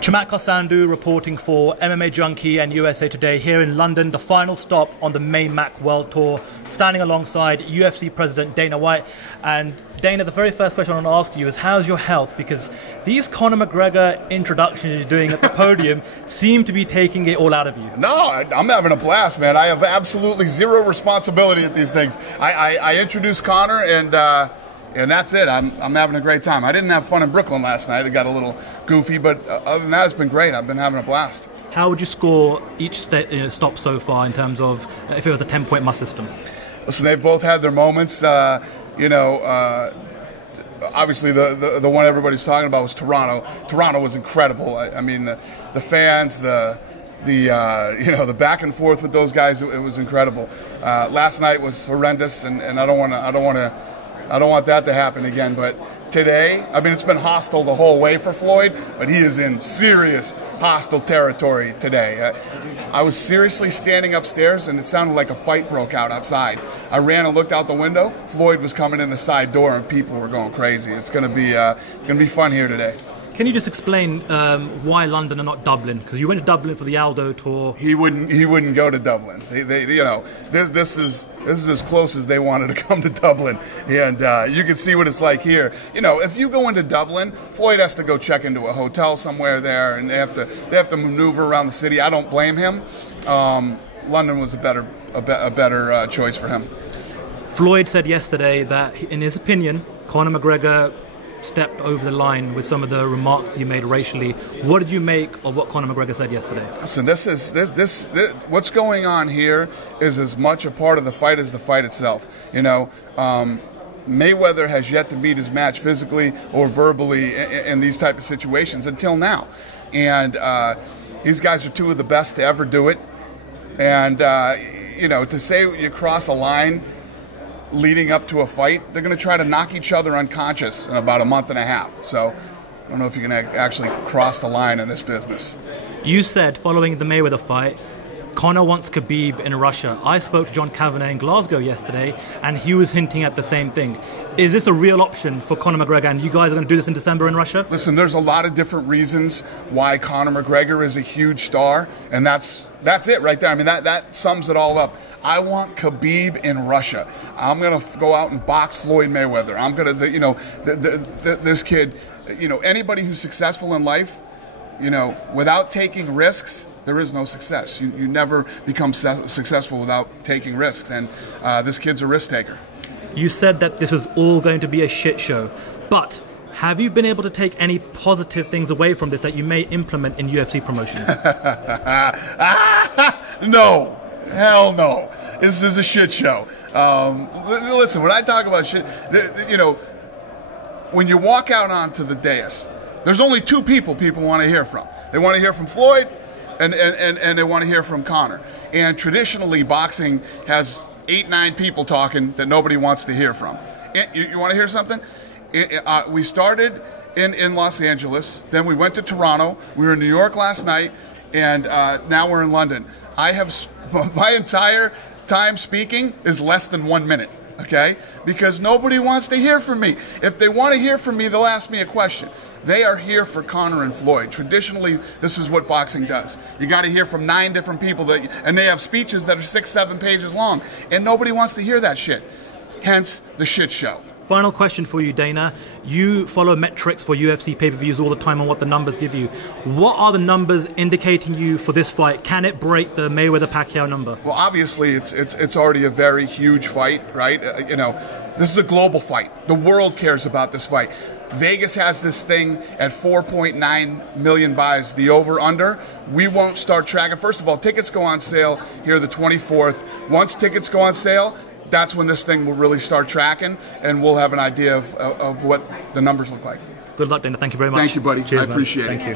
Chamatka Sandhu reporting for MMA Junkie and USA Today here in London, the final stop on the main MAC World Tour, standing alongside UFC President Dana White. And Dana, the very first question I want to ask you is, how's your health? Because these Conor McGregor introductions you're doing at the podium seem to be taking it all out of you. No, I'm having a blast, man. I have absolutely zero responsibility at these things. I introduced Conor and that's it. I'm having a great time. I didn't have fun in Brooklyn last night. It got a little goofy, but other than that, it's been great. I've been having a blast. How would you score each stop so far in terms of if it was a 10-point must system? Listen, they've both had their moments. Obviously, the one everybody's talking about was Toronto. Toronto was incredible. I mean, the fans, the back and forth with those guys, it was incredible. Last night was horrendous, and I don't want that to happen again. But today, I mean, it's been hostile the whole way for Floyd, but he is in serious hostile territory today. I was seriously standing upstairs, and it sounded like a fight broke out outside. I ran and looked out the window. Floyd was coming in the side door, and people were going crazy. It's going to be fun here today. Can you just explain why London and not Dublin? Because you went to Dublin for the Aldo tour. He wouldn't go to Dublin. This is as close as they wanted to come to Dublin, and you can see what it's like here. If you go into Dublin, Floyd has to go check into a hotel somewhere there, and they have to maneuver around the city. I don't blame him. London was a better choice for him. Floyd said yesterday that, in his opinion, Conor McGregor stepped over the line with some of the remarks he made racially. What did you make of what Conor McGregor said yesterday? Listen, this what's going on here is as much a part of the fight as the fight itself. Mayweather has yet to beat his match physically or verbally in these type of situations until now, and these guys are two of the best to ever do it. And to say you cross a line leading up to a fight, they're going to try to knock each other unconscious in about a month and a half. So I don't know if you can actually cross the line in this business. You said following the Mayweather fight, Conor wants Khabib in Russia. I spoke to John Kavanagh in Glasgow yesterday, and he was hinting at the same thing. Is this a real option for Conor McGregor, and you guys are going to do this in December in Russia? Listen, there's a lot of different reasons why Conor McGregor is a huge star, and that's it right there. I mean, that sums it all up. I want Khabib in Russia. I'm going to go out and box Floyd Mayweather. I'm going to, this kid, anybody who's successful in life, without taking risks, there is no success. You never become successful without taking risks, and this kid's a risk taker. You said that this was all going to be a shit show, but have you been able to take any positive things away from this that you may implement in UFC promotion? No. Hell no. This is a shit show. Listen, when I talk about shit, when you walk out onto the dais, there's only two people want to hear from. They want to hear from Floyd, and they want to hear from Conor. And traditionally, boxing has 8-9 people talking that nobody wants to hear from. You want to hear something? We started in Los Angeles, then we went to Toronto, we were in New York last night, and now we're in London. My entire time speaking is less than 1 minute, okay? Because nobody wants to hear from me. If they want to hear from me, they'll ask me a question. They are here for Conor and Floyd. Traditionally, this is what boxing does. You got to hear from 9 different people, and they have speeches that are 6-7 pages long, and nobody wants to hear that shit. Hence, the shit show. Final question for you, Dana. You follow metrics for UFC pay-per-views all the time on what the numbers give you. What are the numbers indicating you for this fight? Can it break the Mayweather-Pacquiao number? Well, obviously, it's already a very huge fight, right? This is a global fight. The world cares about this fight. Vegas has this thing at 4.9 million buys, the over-under. We won't start tracking. First of all, tickets go on sale here the 24th. Once tickets go on sale, that's when this thing will really start tracking, and we'll have an idea of what the numbers look like. Good luck, Dana. Thank you very much. Thank you, buddy. Cheers, I appreciate it. Thank you.